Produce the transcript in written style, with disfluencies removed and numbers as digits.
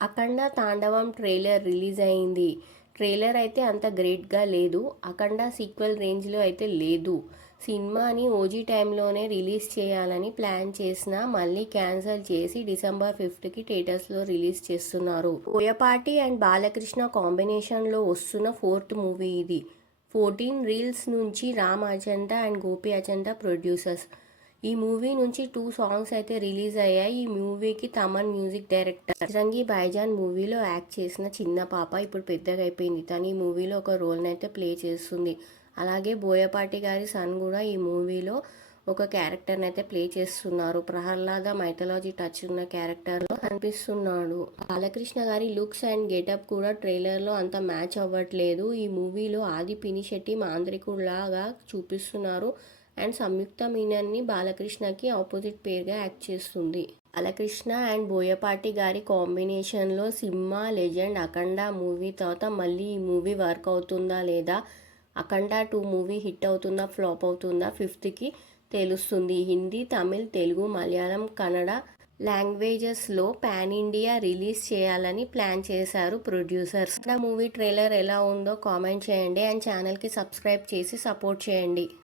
అఖండ తాండవం trailer release అయింది. Trailer అయితే అంత గ్రేట్గా లేదు. అఖండ సీక్వెల్ రేంజ్లో అయితే లేదు. సినిమాని ఓజీ టైంలోనే రిలీజ్ చేయాలని ప్లాన్ చేసినా మళ్ళీ క్యాన్సిల్ చేసి డిసెంబర్ 5కి థియేటర్స్లో రిలీజ్ చేస్తున్నారు. బోయపాటి అండ్ బాలకృష్ణ కాంబినేషన్లో వస్తున్న 4th మూవీ ఇది. 14 రీల్స్ నుంచి రామ్ అజంతా అండ్ గోపి అజంతా ప్రొడ్యూసర్స్. ఈ మూవీ నుంచి 2 సాంగ్స్ అయితే రిలీజ్ అయ్యాయి. ఈ మూవీకి తమన్ మ్యూజిక్ డైరెక్టర్. బజరంగి భాయిజాన్ మూవీలో యాక్ట్ చేసిన చిన్న పాప ఇప్పుడు పెద్దగా అయిపోయింది. తను ఈ మూవీలో ఒక రోల్ని అయితే ప్లే చేస్తుంది. అలాగే బోయపాటి గారి సన్ కూడా ఈ మూవీలో ఒక క్యారెక్టర్ని అయితే ప్లే చేస్తున్నారు. ప్రహ్లాద మైథాలజీ టచ్ ఉన్న క్యారెక్టర్లో కనిపిస్తున్నాడు. బాలకృష్ణ గారి లుక్స్ అండ్ గెటప్ కూడా ట్రైలర్లో అంత మ్యాచ్ అవ్వట్లేదు. ఈ మూవీలో ఆది పినిశెట్టి మాంత్రికుడిలాగా చూపిస్తున్నారు అండ్ సంయుక్త మీనన్ని బాలకృష్ణకి ఆపోజిట్ పేరుగా యాక్ట్ చేస్తుంది. బాలకృష్ణ అండ్ బోయపాటి గారి కాంబినేషన్లో సింహ లెజెండ్ అఖండ మూవీ తర్వాత మళ్ళీ ఈ మూవీ వర్క్ అవుతుందా లేదా, అఖండ 2 మూవీ హిట్ అవుతుందా ఫ్లాప్ అవుతుందా 5కి తెలుస్తుంది. హిందీ, తమిళ్, తెలుగు, మలయాళం, కన్నడ లాంగ్వేజెస్లో పాన్ ఇండియా రిలీజ్ చేయాలని ప్లాన్ చేశారు ప్రొడ్యూసర్స్. మూవీ ట్రైలర్ ఎలా ఉందో కామెంట్ చేయండి అండ్ ఛానల్కి సబ్స్క్రైబ్ చేసి సపోర్ట్ చేయండి.